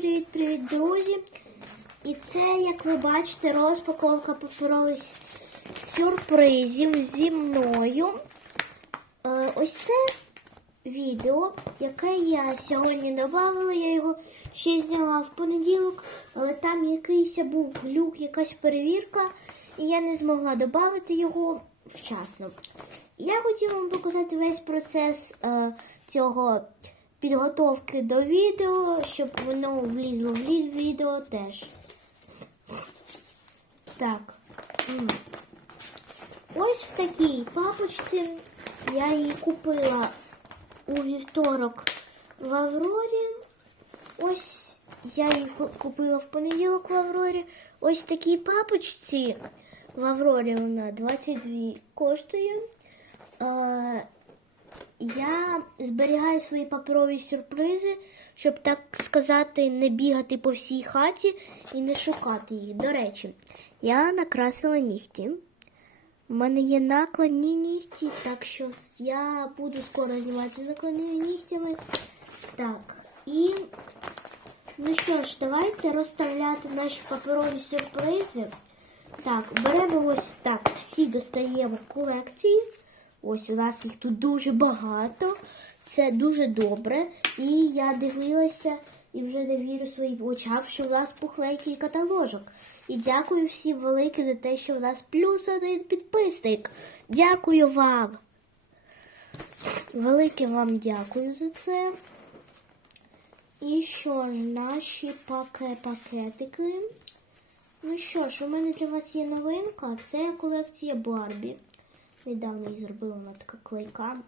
привіт-привіт, друзі! І це, як ви бачите, розпаковка паперових сюрпризів зі мною. Е, Ось це відео, яке я сьогодні додавала. Я його ще зняла в понеділок, але там якийсь був глюк, якась перевірка, і я не змогла додати його вчасно. Я хотіла вам показати весь процес е, цього підготовки до відео, щоб воно влізло в відео теж. Так. Ось в такій папочці я її купила у вівторок в Аврорі. Ось я її купила в понеділок в Аврорі. Ось в такій папочці в Аврорі вона 22 коштує. Я зберігаю свої паперові сюрпризи, щоб так сказати, не бігати по всій хаті і не шукати їх. До речі, я накрасила нігті. У мене є накладні нігті, так що я буду скоро знімати з нігтями. Так, і ну що ж, давайте розставляти наші паперові сюрпризи. Так, беремо ось так, всі достаємо колекції. Ось у нас їх тут дуже багато. Це дуже добре. І я дивилася і вже не вірю своїм очам, що у нас пухленький каталожок. І дякую всім велике за те, що у нас плюс один підписник. Дякую вам. Велике вам дякую за це. І що ж, наші паке пакетики. Ну що ж, у мене для вас є новинка. Це колекція Барбі. Недавно її зробила вона така клейка.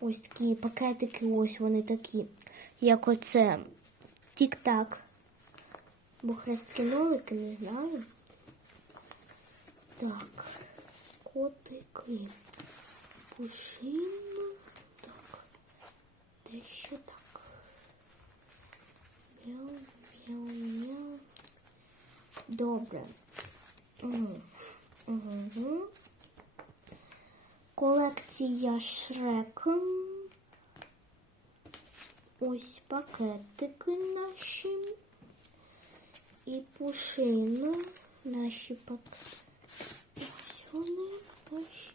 Ось такі пакетики, ось вони такі, як оце Тік-так. Бо хрестки нолики, не знаю. Так, котики. Пушинно. Так. Дещо так. Мяу, мяу, мяу. Добре. Угу. Угу. Колекція Шрек. Ось пакетики наші. І пушина. Наші пакетики. Ось вони наші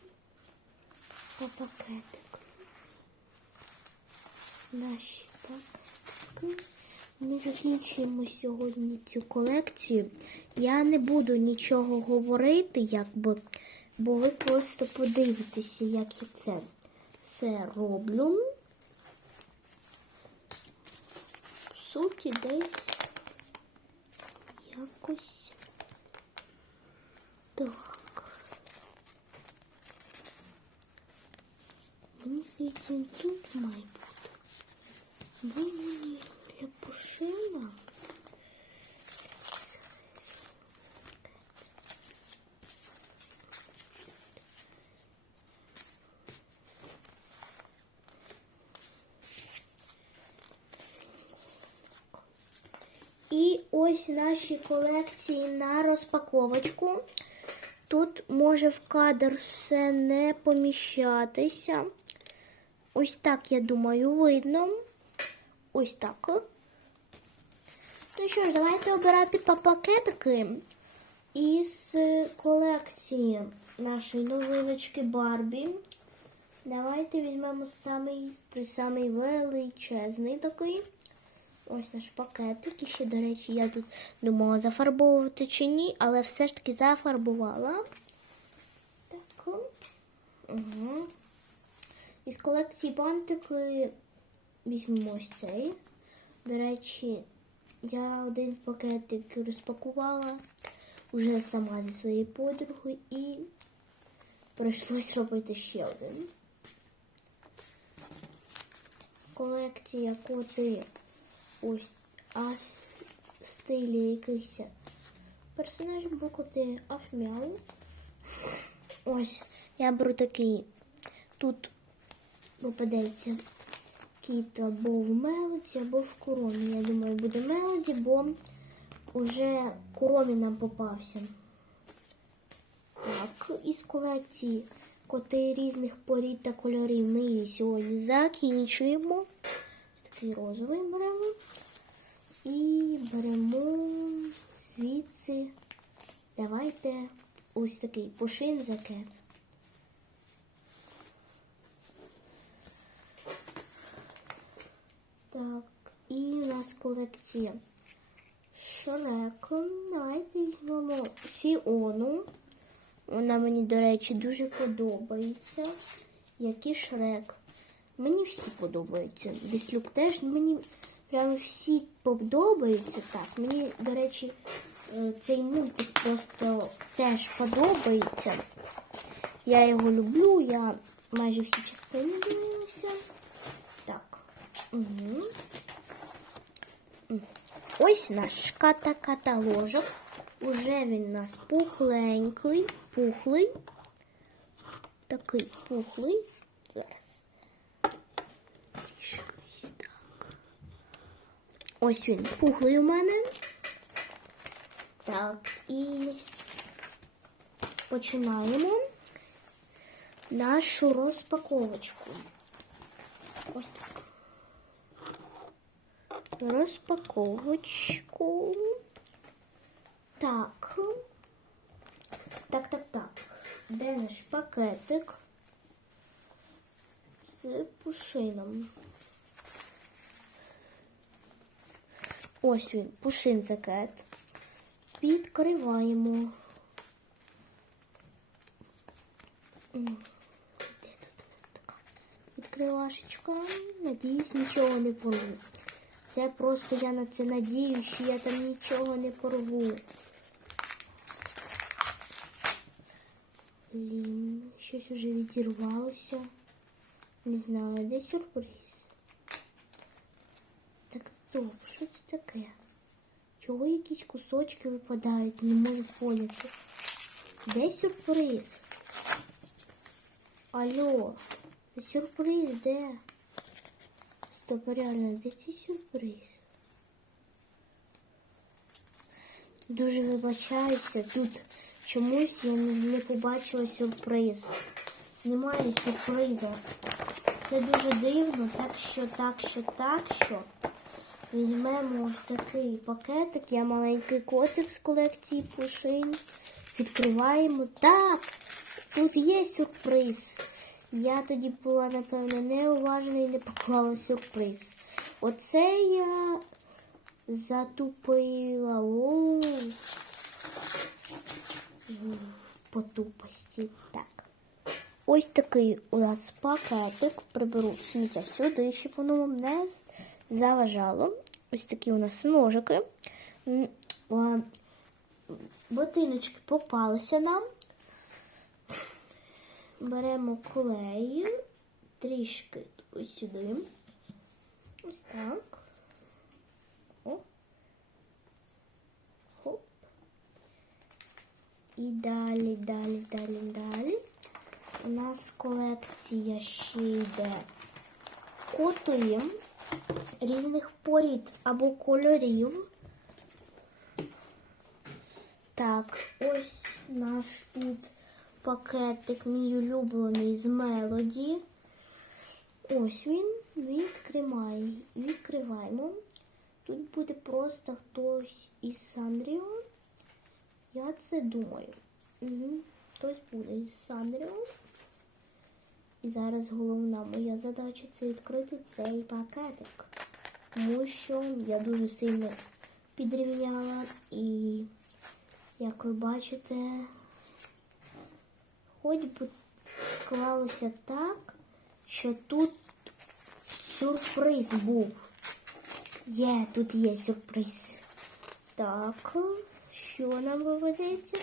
по пакетику. Наші пакетики. Ми закінчуємо сьогодні цю колекцію. Я не буду нічого говорити, якби, бо ви просто подивитеся, як я це все роблю. В суті, десь якось так. Мені здається, тут має бути. Бо мені для пушина. І ось наші колекції на розпаковочку. Тут може в кадр все не поміщатися. Ось так, я думаю, видно. Ось так. Ну що ж, давайте обирати по пакетики із колекції нашої новиночки Барбі. Давайте візьмемо самий, самий величезний такий. Ось наш пакетик. І ще, до речі, я тут думала зафарбовувати чи ні, але все ж таки зафарбувала. Так. Угу. Із колекції бантики візьмемо ось цей. До речі, я один пакетик розпакувала вже сама зі своєю подругою і прийшлось робити ще один. Колекція коти ось а в стилі якийсь персонаж бо коти Афмяу. Ось, я беру такий. Тут попадеться кіт або в мелоді, або в куромі. Я думаю, буде мелоді, бо вже куромі нам попався. Так, із колекції коти різних порід та кольорів ми її сьогодні закінчуємо. Такий розовий беремо. І беремо звідси. Давайте ось такий пушин жакет. Так, і у нас колекція Шрека. Давайте візьмемо Фіону. Вона мені, до речі, дуже подобається. Як і Шрек. Мені всі подобаються. Біслюк теж мені прямо всі подобаються. Так, мені, до речі, е, цей мультик просто теж подобається. Я його люблю, я майже всі частини дивилася. Так. Угу. Ось наш ката-каталожок. Уже він у нас пухленький, пухлий. Такий пухлий. Зараз. Ось так. Ось він пухлий у мене. Так, і починаємо нашу розпаковочку. Ось так. Розпаковочку. Так. Так, так, так. Де наш пакетик з пушином? Ось він, пушин закет. Відкриваємо. М, Де тут у нас така відкривашечка? Надіюсь, нічого не порву. Це просто я на це надію, що я там нічого не порву. Блін, щось уже відірвалося. Не знаю, де сюрприз. Стоп, що це таке? Чого якісь кусочки випадають? Не можу поняти. Де сюрприз? Алло, сюрприз, де? Стоп, реально, де цей сюрприз? Дуже вибачаюся, тут чомусь я не побачила сюрприз. Немає сюрпризу. Це дуже дивно, так що, так що, так що. Візьмемо ось такий пакетик. Я маленький котик з колекції пушинь. Відкриваємо. Так! Тут є сюрприз. Я тоді була, напевно, неуважна і не поклала сюрприз. Оце я затупила. О, по тупості. Так. Ось такий у нас пакетик. Приберу сміття сюди, щоб воно вам не заважало. Ось такі у нас ножики. Ботиночки попалися нам. Беремо клей, трішки ось сюди. Ось так. О. Хоп. І далі, далі, далі, далі. У нас колекція ще йде коти різних порід або кольорів. Так, ось наш тут пакетик мій улюблений з Мелоді. Ось він. Відкривай, відкриваємо. Тут буде просто хтось із Сандріо. Я це думаю. Угу. Хтось буде із Сандріо. І зараз головна моя задача це відкрити цей пакетик. Тому що я дуже сильно підрівняла і, як ви бачите, хоч би склалося так, що тут сюрприз був. Є, тут є сюрприз. Так, що нам виводиться?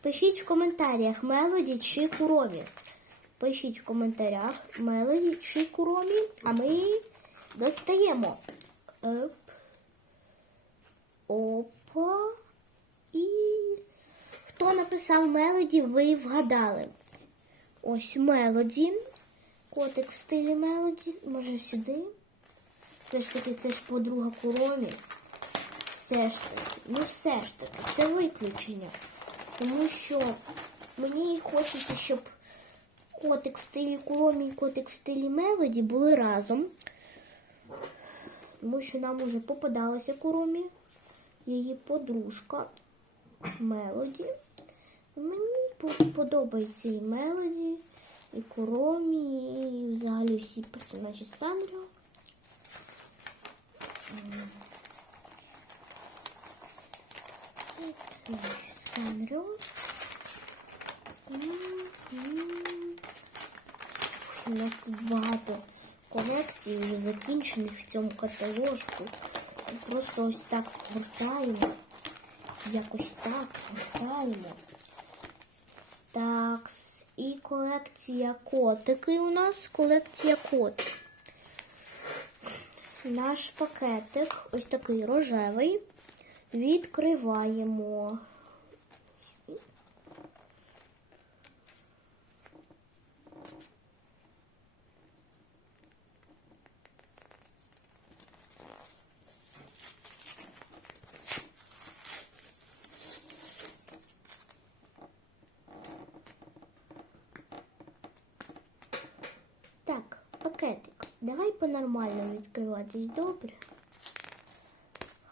Пишіть в коментарях Мелоді чи Куромі. Пишіть в коментарях Мелоді чи Куромі, а ми достаємо. Оп. Опа. І хто написав Мелоді, ви вгадали. Ось Мелоді. Котик в стилі Мелоді. Може сюди. Все ж таки, це ж подруга Куромі. Все ж таки, ну все ж таки, це виключення. Тому що мені хочеться, щоб котик в стилі Куромі і котик в стилі Мелоді були разом. Тому що нам уже попадалася Куромі. її подружка Мелоді. Мені подобається і Мелоді, і Куромі, і взагалі всі персонажі Санріо. М. У нас багато колекцій вже закінчених в цьому каталожку. Просто ось так гортаємо. Якось так гортаємо. Так, і колекція котики у нас. Колекція котик. Наш пакетик, ось такий рожевий. Відкриваємо. Так, пакетик. Давай по-нормальному відкриватись, добре?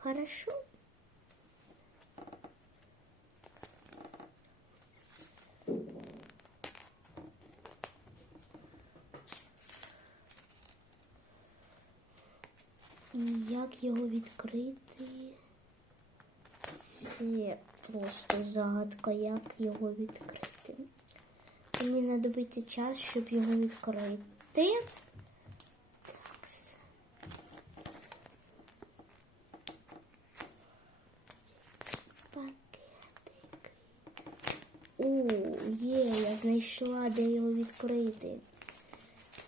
Хорошо? І як його відкрити? Це просто загадка, як його відкрити. Мені знадобиться час, щоб його відкрити. Так. Пакетик. О, є, я знайшла, де його відкрити.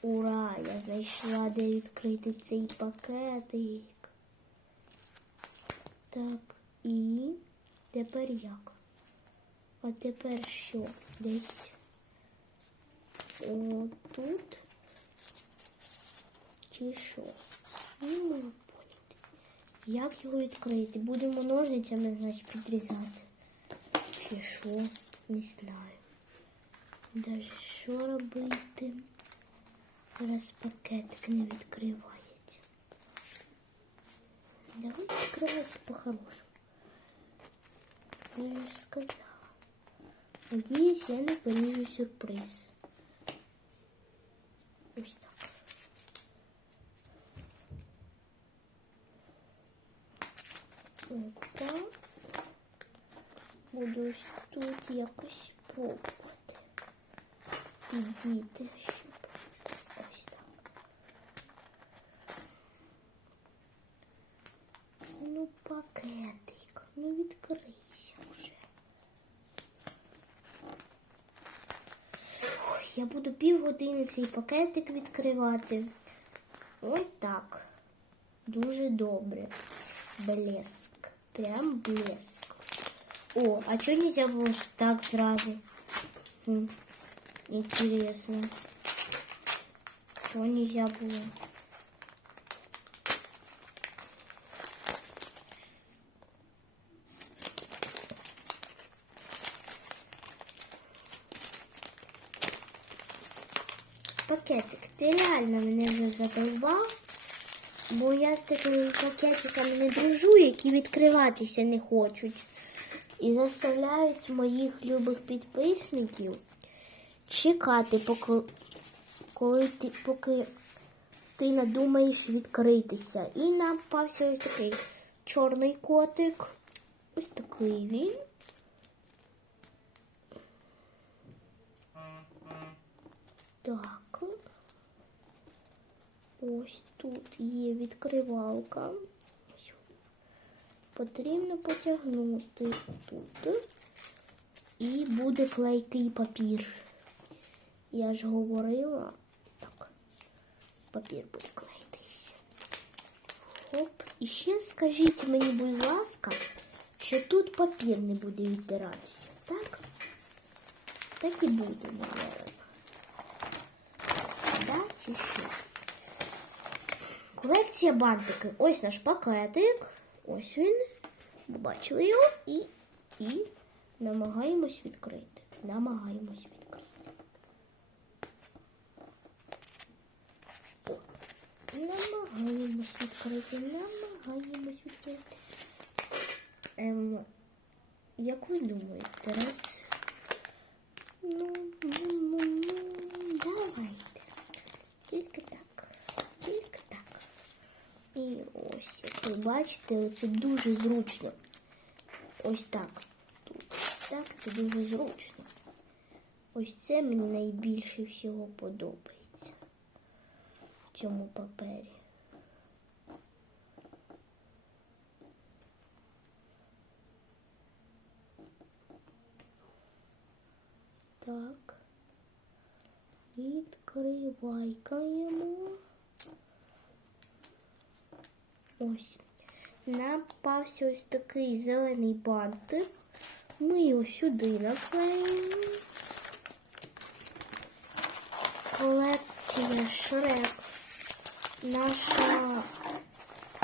Ура! Я знайшла, де відкрити цей пакетик. Так, і тепер як? А тепер що? Десь О, тут? Чи що? Не можу поняти. Як його відкрити? Будемо ножницями, значить, підрізати. Чи що? Не знаю. Даже що робити? Раз пакетик не відкривається. Давай відкривайся по-хорошому. Я ж сказала. Надіюсь, я не поріжу сюрприз. Ось так. Опа. Буду ось тут якось пробувати. Підійти, щоб ось так. Ну, пакетик, ну відкрийся вже. Ой, я буду півгодини цей пакетик відкривати. Ось так. Дуже добре. Блеск. Прям блеск. О, а что нельзя было так сразу? Интересно. Чего нельзя было? Пакетик, ти реально мене вже задовбав, бо я з такими пакетиками не дружу, які відкриватися не хочуть. І заставляють моїх любих підписників чекати, поки, коли ти, поки ти надумаєш відкритися. І нам попався ось такий чорний котик. Ось такий він. Так. Ось тут є відкривалка. Потрібно потягнути тут. І буде клейкий папір. Я ж говорила. Так, папір буде клеїтись. Хоп. І ще скажіть мені, будь ласка, що тут папір не буде відтиратися. Так? Так і буде, мабуть. Да, чи що? Колекція бантики. Ось наш пакетик. Ось він. Бачили його і, і намагаємось відкрити. Намагаємось відкрити. О, Намагаємось відкрити. Намагаємось відкрити. Ем, як ви думаєте, раз? Ну, ну, ну, ну, давайте. Тільки так. Тільки так. І ось, як ви бачите, це дуже зручно. Ось так. Тут так, це дуже зручно. Ось це мені найбільше всього подобається цьому папері. Так. Відкривайкаємо. Ось. Нам попався ось такий зелений бантик. Ми його сюди наклеїмо. Колекція Шрек. Наша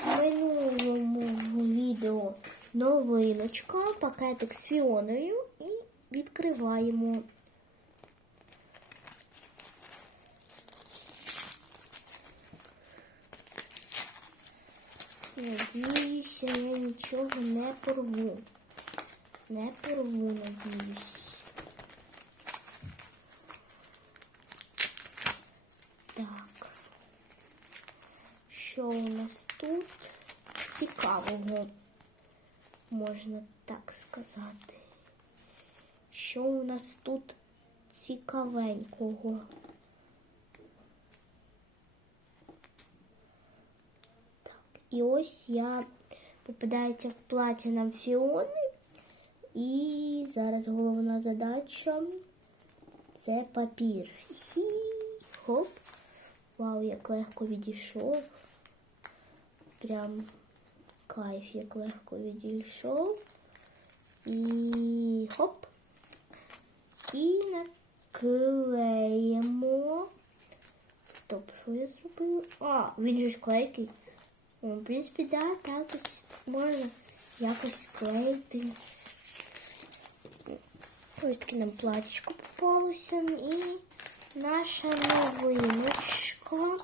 минулому відео новиночка, пакетик з фіоною і відкриваємо. Надіюся, я нічого не порву. Не порву, надіюсь. Так. Що у нас тут цікавого, можна так сказати? Що у нас тут цікавенького? Так, і ось я попадається в платінам фіони. І зараз головна задача це папір. Хі, хоп. Вау, як легко відійшов. Прям кайф, як легко відійшов. І хоп. І наклеїмо. Стоп, що я зробила? А, він же ж. В принципі, да, так ось можна якось склеїти. Ось таке нам платічко попалося. І наша новиночка.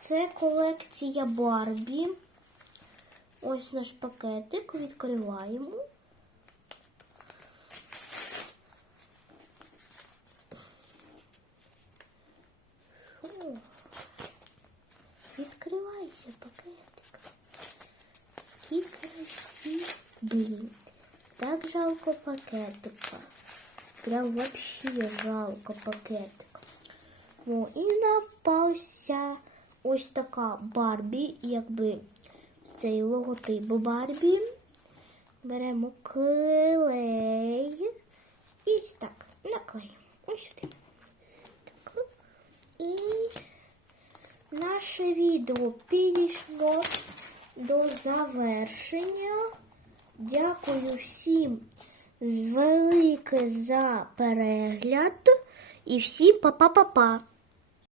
Це колекція Барбі. Ось наш пакетик. Відкриваємо. Що? Відкривайся, пакетик. Скільки блін. Так жалко пакетика. Прям вообще жалко пакетик. О, і напався ось така Барбі, якби цей логотип Барбі. Беремо клей. І ось так наклеїмо. Ось сюди. Так. І наше відео підійшло до завершення. Дякую всім велике за перегляд і всім па-па-па-па!